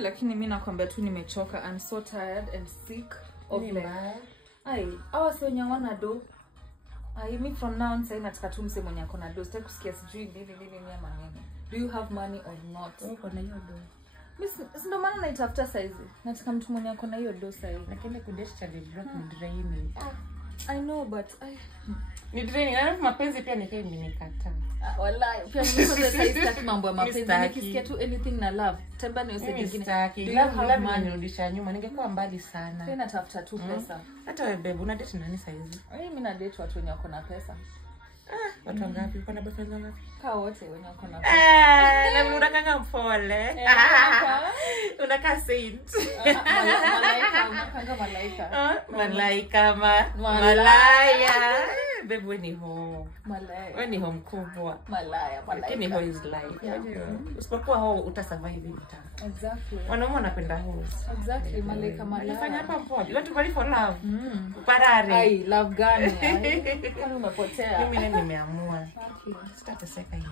Lakini mimi nakwambia tu nimechoka. I'm so tired and sick of like. Si wenye wana do. Me from now on say nataka tu mse mwenye akona do. Sitaki kusikia sijui nini ama nini. Do you have money or not? Uko na hiyo do. Mimi ndo maana naitafuta saizi. Nataka mtu mwenye akona hiyo do saizi. Lakini kudesha the block ni draining. I know but ni draining. Na mapenzi pia nimekataa. Wallahi pia mimi sasa sitaki mambo ya mapenzi. Nikisikia tu anything na love. Tembea ni usije kingine. Love nirudisha nyuma. Ningekuwa mbali sana. Tena tafuta tu pesa. Hata wewe babe una date nani saizi? Mimi na date watu wenye wako na pesa. Watu wangapi? Uko na boyfriend wangapi? Kwa wote wenye wako na pesa. Na mimi unakanga mpole. Unaka saint. Malaika. Malaya. Babe we ni ho. Malaya. We ni ho mkubwa. Malaya. Lakini ho is life. Usipokuwa ho utasurvive mta. Exactly. Wanaume wanapenda ho. Exactly. Malaya. Unafanya hapa mpole. You want to marry for love? Uparare. Love gani? Kwani umepotea? Mimi nimeamua. Sitateseka hivi.